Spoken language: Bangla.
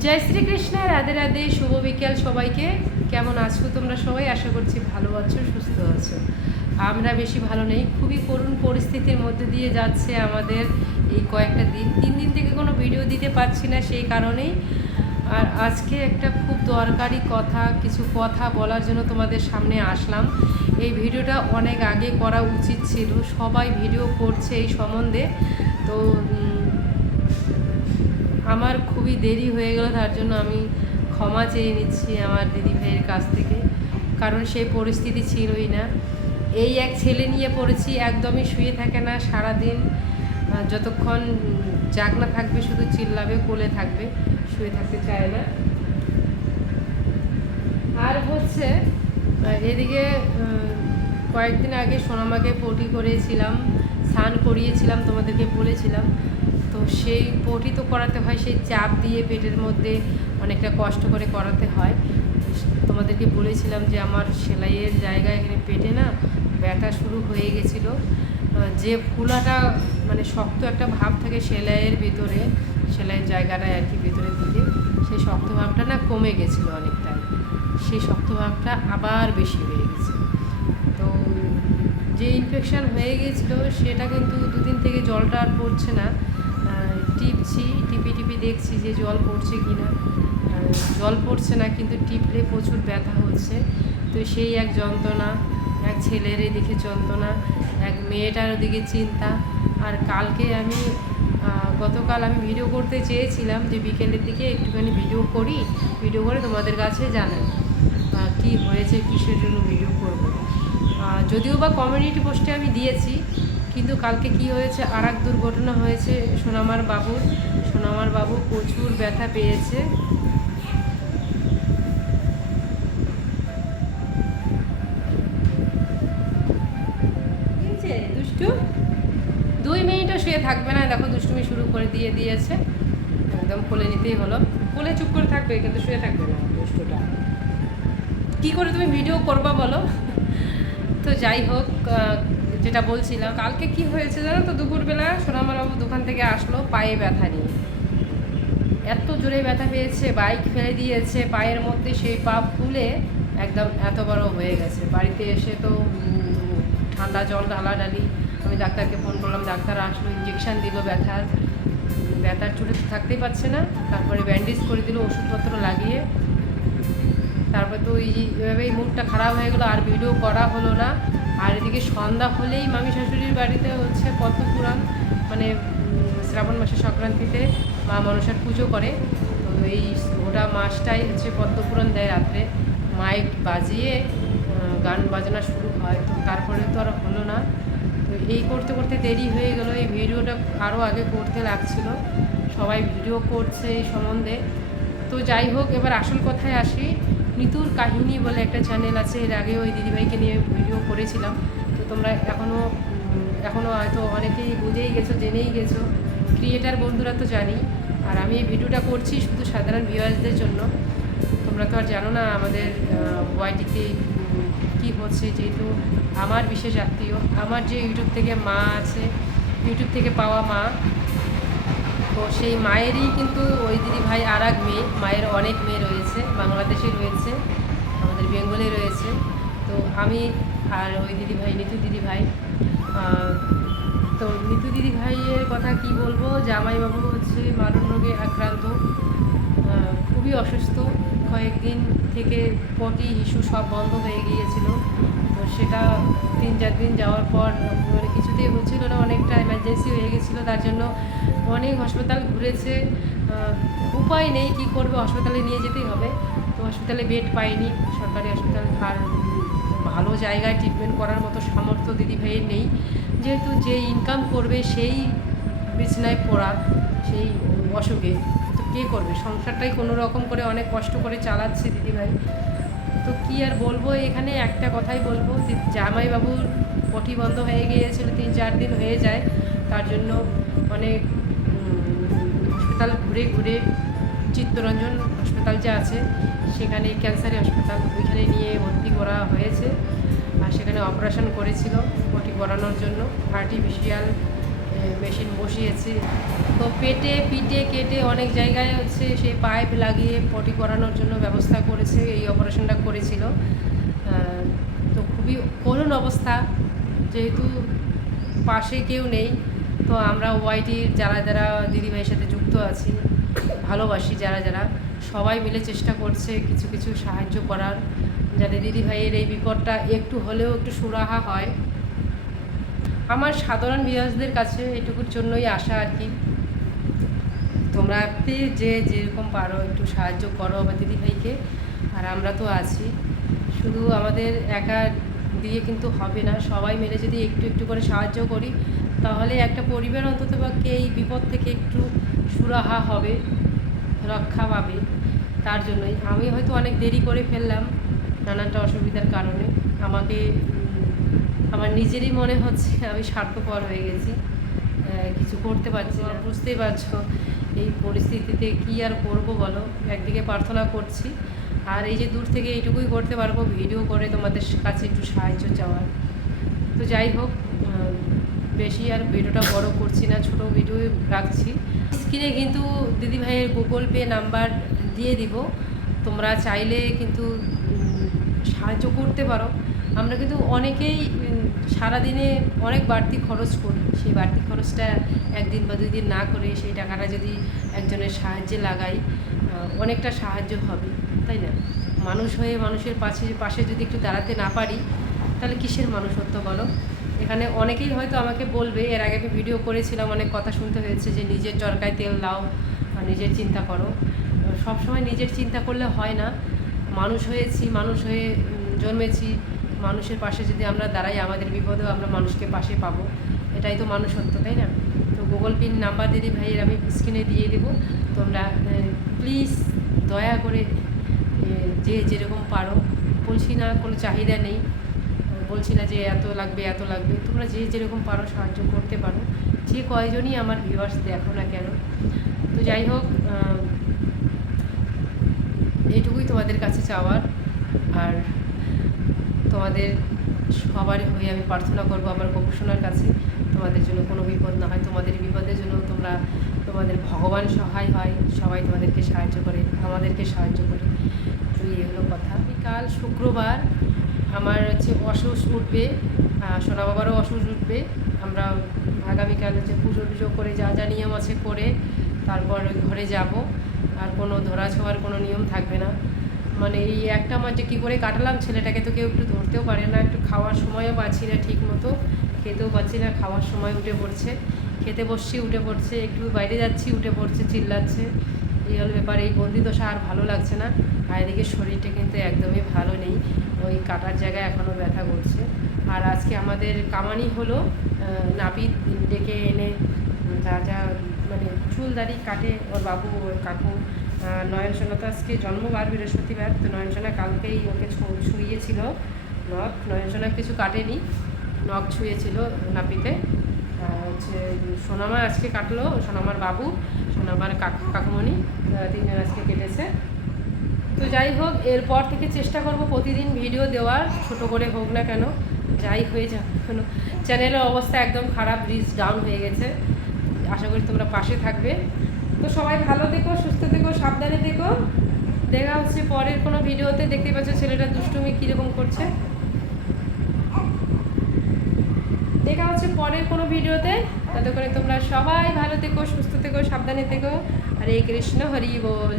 জয় শ্রীকৃষ্ণ, রাধে রাধে, শুভ বিকেল সবাইকে। কেমন আছো তোমরা সবাই? আশা করছি ভালো আছো, সুস্থ আছো। আমরা বেশি ভালো নেই। খুবই করুণ পরিস্থিতির মধ্যে দিয়ে যাচ্ছে আমাদের এই কয়েকটা দিন। তিন দিন থেকে কোনো ভিডিও দিতে পারছি না সেই কারণেই। আর আজকে একটা খুব দরকারি কথা, কিছু কথা বলার জন্য তোমাদের সামনে আসলাম। এই ভিডিওটা অনেক আগে করা উচিত ছিল। সবাই ভিডিও করছে এই সম্বন্ধে। তো আমার খুবই দেরি হয়ে গেল, তার জন্য আমি ক্ষমা চেয়ে নিচ্ছি আমার দিদি ভাইয়ের কাছ থেকে, কারণ সেই পরিস্থিতি ছিলই না। এই এক ছেলে নিয়ে পড়েছি, একদমই শুয়ে থাকে না সারাদিন। যতক্ষণ জাগনা থাকবে, শুধু চিল্লাবে, কোলে থাকবে, শুয়ে থাকতে চায় না। আর হচ্ছে এদিকে কয়েকদিন আগে সোনামাকে পটি করেছিলাম, স্নান করিয়েছিলাম, তোমাদেরকে বলেছিলাম। তো সেই পটি তো করাতে হয়, সেই চাপ দিয়ে পেটের মধ্যে অনেকটা কষ্ট করে করাতে হয়। তোমাদেরকে বলেছিলাম যে আমার সেলাইয়ের জায়গায় এখানে পেটে না ব্যথা শুরু হয়ে গেছিল। যে ফুলাটা মানে শক্ত একটা ভাব থাকে সেলাইয়ের ভিতরে, সেলাইয়ের জায়গাটায় আর কি ভিতরের দিকে, সেই শক্ত ভাবটা না কমে গেছিল অনেকটাই। সেই শক্ত ভাবটা আবার বেশি হয়ে গেছে। তো যে ইনফেকশান হয়ে গিয়েছিল সেটা কিন্তু দুদিন যে জল পড়ছে কি না জল পড়ছে না, কিন্তু টিপলে প্রচুর ব্যথা হচ্ছে। তো সেই এক যন্ত্রণা, এক ছেলের এদিকে যন্ত্রণা, এক মেয়েটার ওদিকে চিন্তা। আর কালকে আমি গতকাল আমি ভিডিও করতে চেয়েছিলাম যে বিকেলের দিকে একটুখানি ভিডিও করি, ভিডিও করে তোমাদের কাছে জানাই। কি হয়েছে, কিসের জন্য ভিডিও করব। যদিও বা কমিউনিটি পোস্টে আমি দিয়েছি, কিন্তু কালকে কি হয়েছে আর এক দুর্ঘটনা হয়েছে সোনামার বাবুর। সোনামার বাবু প্রচুর ব্যথা পেয়েছে। দুষ্টু? দুই মিনিটও শুয়ে থাকবে না। দেখো দুষ্টুমি শুরু করে দিয়ে দিয়েছে। একদম কোলে নিতেই হলো। কোলে চুপ করে থাকবে, কিন্তু শুয়ে থাকবে না দুষ্টুটা। কি করে তুমি ভিডিও করবা বলো? তো যাই হোক যেটা বলছিলাম, কালকে কি হয়েছে জানো তো দুপুরবেলা? সোনামাবাবু দোকান থেকে আসলো, পায়ে ব্যথা নিয়ে। এত জোরে ব্যথা পেয়েছে বাইক ফেলে দিয়েছে, পায়ের মধ্যে সেই পা ফুলে একদম এত বড় হয়ে গেছে। বাড়িতে এসে তো ঠান্ডা জল ঢালাঢালি। আমি ডাক্তারকে ফোন করলাম, ডাক্তার আসলো ইঞ্জেকশান দিল ব্যথার। ব্যথার চোটে থাকতেই পারছে না। তারপরে ব্যান্ডেজ করে দিল, ওষুধপত্র লাগিয়ে। তারপর তো এই, এভাবেই মুডটা খারাপ হয়ে গেলো, আর ভিডিও করা হলো না। আর এদিকে সন্ধ্যা হলেই মামি শাশুড়ির বাড়িতে হচ্ছে পদ্মপুরাণ মানে শ্রাবণ মাসের সংক্রান্তিতে। মা মনসার পুজো করে। তো এই গোটা মাসটাই হচ্ছে পদ্মপুরাণ দেয় রাত্রে। মাইক বাজিয়ে গান বাজনা শুরু হয়। তো তারপরে তো আর হলো না। তো এই করতে করতে দেরি হয়ে গেলো। এই ভিডিওটা আরও আগে করতে লাগছিল। সবাই ভিডিও করছে এই সম্বন্ধে। তো যাই হোক, এবার আসল কথায় আসি। নিতুর কাহিনী বলে একটা চ্যানেল আছে। এর আগে ওই দিদিভাইকে নিয়ে ভিডিও করেছিলাম। তো তোমরা এখনও এখনও হয়তো অনেকেই বুঝেই গেছো, জেনেই গেছো। ক্রিয়েটার বন্ধুরা তো জানি, আর আমি এই ভিডিওটা করছি শুধু সাধারণ ভিউয়ার্সদের জন্য। তোমরা তো আর জানো না আমাদের ওয়াইটিতে কী হচ্ছে, যেহেতু আমার বিশেষ আত্মীয়, আমার যে ইউটিউব থেকে মা আছে ইউটিউব থেকে পাওয়া মা, তো সেই মায়েরই কিন্তু ওই দিদি ভাই আর এক মেয়ে, মায়ের অনেক মেয়ে রয়েছে, বাংলাদেশে রয়েছে, আমাদের বেঙ্গলে রয়েছে। তো আমি আর ওই দিদি ভাই নিতু দিদি ভাই তো নিতু দিদি ভাইয়ের কথা কি বলব? জামাইবাবু হচ্ছে মারণ রোগে আক্রান্ত খুবই অসুস্থ। কয়েকদিন থেকে পটি, হিসু সব বন্ধ হয়ে গিয়েছিল। তো সেটা তিন চার দিন যাওয়ার পর মানে কিছুতেই হচ্ছিল না, অনেকটা এমার্জেন্সি হয়ে গেছিল তার জন্য অনেক হাসপাতাল ঘুরেছে। উপায় নেই কি করবে হাসপাতালে নিয়ে যেতেই হবে। তো হসপিটালে বেড পাইনি, সরকারি হাসপাতাল আর ভালো জায়গায় ট্রিটমেন্ট করার মতো সামর্থ্য দিদি ভাইয়ের নেই। যেহেতু যে ইনকাম করবে সেই বিছনায় পড়া, সেই অসুখে। তো কে করবে? সংসারটাই কোনো রকম করে অনেক কষ্ট করে চালাচ্ছে দিদিভাই তো কি আর বলব? এখানে একটা কথাই বলব জামাইবাবুর পটি বন্ধ হয়ে গিয়েছিল, তিন চার দিন হয়ে যায়। তার জন্য অনেক হসপিটাল ঘুরে ঘুরে চিত্তরঞ্জন হাসপাতাল যে আছে, সেখানে ক্যান্সারের হাসপাতাল ওইখানে নিয়ে ভর্তি করা হয়েছে। আর সেখানে অপারেশন করেছিল পটি করানোর জন্য। আর্টিফিশিয়াল মেশিন বসিয়েছে। তো পেটে, পিঠে, কেটে অনেক জায়গায় হচ্ছে সেই পাইপ লাগিয়ে পটি করানোর জন্য ব্যবস্থা করেছে, এই অপারেশনটা করেছিল। তো খুবই করুণ অবস্থা, যেহেতু পাশে কেউ নেই। তো আমরা ওয়াইটির যারা যারা দিদিভাইয়ের সাথে যুক্ত আছি ভালোবাসি যারা যারা সবাই মিলে চেষ্টা করছে কিছু কিছু সাহায্য করার, যাতে দিদিভাইয়ের এই বিপদটা একটু হলেও একটু সুরাহা হয়। আমার সাধারণ বিয়াসদের কাছে এটুকুর জন্যই আশা আর কি। তোমরা যে যেরকম পারো একটু সাহায্য করো আমার দিদিভাইকে আর আমরা তো আছি। শুধু আমাদের একা দিয়ে কিন্তু হবে না, সবাই মিলে যদি একটু একটু করে সাহায্য করি, তাহলে একটা পরিবার অন্তত পক্ষে এই বিপদ থেকে একটু সুরাহা হবে, রক্ষা পাবে তার জন্যই। আমি হয়তো অনেক দেরি করে ফেললাম নানানটা অসুবিধার কারণে। আমাকে, আমার নিজেরই মনে হচ্ছে আমি স্বার্থপর হয়ে গেছি। কিছু করতে পারছি না। বুঝতেই পারছ এই পরিস্থিতিতে কি আর করব বলো? একদিকে প্রার্থনা করছি। আর এই যে দূর থেকে এইটুকুই করতে পারব, ভিডিও করে তোমাদের কাছে একটু সাহায্য চাওয়ার। তো যাই হোক বেশি আর ভিডিওটা বড় করছি না, ছোট ভিডিও রাখছি। স্ক্রিনে কিন্তু দিদিভাইয়ের গুগল পে নাম্বার দিয়ে দিব। তোমরা চাইলে কিন্তু সাহায্য করতে পারো। আমরা কিন্তু অনেকেই সারাদিনে অনেক বাড়তি খরচ করি। সেই বাড়তি খরচটা একদিন বা দুই দিন না করে সেই টাকাটা যদি একজনের সাহায্যে লাগাই অনেকটা সাহায্য হবে, তাই না? মানুষ হয়ে মানুষের পাশে পাশে যদি একটু দাঁড়াতে না পারি, তাহলে কিসের মানুষত্ব বলো? এখানে অনেকেই হয়তো আমাকে বলবে, এর আগে আমি ভিডিও করেছিলাম, অনেক কথা শুনতে হয়েছে যে নিজের চরকায় তেল দাও নিজের চিন্তা করো। সব সময় নিজের চিন্তা করলে হয় না। মানুষ হয়েছি, মানুষ হয়ে জন্মেছি, মানুষের পাশে যদি আমরা দাঁড়াই, আমাদের বিপদেও আমরা মানুষকে পাশে পাবো। এটাই তো মানুষত্ব, তাই না? তো গুগল পিন নাম্বার দিদি ভাইয়ের আমি স্ক্রিনে দিয়ে দেবো। তোমরা প্লিজ দয়া করে যে যেরকম পারো। বলছি না, কোনো চাহিদা নেই। বলছি না যে এত লাগবে এত লাগবে। তোমরা যে যেরকম পারো সাহায্য করতে পারো। যে কয়জনই আমার ভিউয়ার্স দেখো না কেন। তো যাই হোক এটুকুই তোমাদের কাছে চাওয়ার। আর তোমাদের সবারই হয়ে আমি প্রার্থনা করব আমার গবেষণার কাছে। তোমাদের জন্য কোনো বিপদ না হয়। তোমাদের বিপদের জন্য তোমরা, তোমাদের ভগবান সহায় হয়। সবাই তোমাদেরকে সাহায্য করে, আমাদেরকে সাহায্য করে। তো এই হলো কথা। কাল শুক্রবার আমার হচ্ছে অসুস উঠবে সোনা বাবারও অসুস উঠবে। আমরা আগামীকাল হচ্ছে পুজো টুজো করে যা যা নিয়ম আছে করে তারপর ঘরে যাব। আর কোনো ধরা ছোঁয়ার কোনো নিয়ম থাকবে না। মানে এই একটা মাস যে কী করে কাটালাম ছেলেটাকে তো কেউ একটু ধরতেও পারে না, একটু খাওয়ার সময়ও পাচ্ছি না ঠিক মতো খেতেও পাচ্ছি না, খাওয়ার সময় উঠে পড়ছে। খেতে বসছি, উঠে পড়ছে, একটু বাইরে যাচ্ছি, উঠে পড়ছে, চিল্লাচ্ছে। এই হলো ব্যাপার এই বন্দি দশা আর ভালো লাগছে না। আর এদিকে শরীরটা কিন্তু একদমই ভালো নেই। ওই কাটার জায়গায় এখনও ব্যথা করছে। আর আজকে আমাদের কামানি হলো নাপিত ডেকে এনে যা যা মানে চুল দাড়ি কাটে ওর বাবু ওর কাকু। আহ, নয়ন সোনা তো আজকে জন্মবার বৃহস্পতিবার তো নয়ন সোনা কালকেই ওকে ছুঁয়েছিল নখ। নয়ন সোনা কিছু কাটেনি নখ ছুঁয়েছিল নাপিতে। হচ্ছে সোনামা আজকে কাটলো, সোনামার বাবু, সোনামার কাকু কাকুমণি তিনজন আজকে কেটেছে। তো যাই হোক, এরপর থেকে চেষ্টা করব প্রতিদিন ভিডিও দেওয়ার, ছোট করে হোক না কেন, যাই হয়ে যাক কেন চ্যানেলের অবস্থা একদম খারাপ রিচ ডাউন হয়ে গেছে। আশা করি তোমরা পাশে থাকবে। তো সবাই ভালো থেকো, সুস্থ থেকো, সাবধানে থেকো। দেখা হচ্ছে পরের কোনো ভিডিওতে। দেখতে পাচ্ছ ছেলেটা দুষ্টুমি কীরকম করছে। দেখা হচ্ছে পরের কোনো ভিডিওতে। ততক্ষণে তোমরা সবাই ভালো থেকো, সুস্থ থেকো, সাবধানে থেকো। হরে কৃষ্ণ, হরি বল।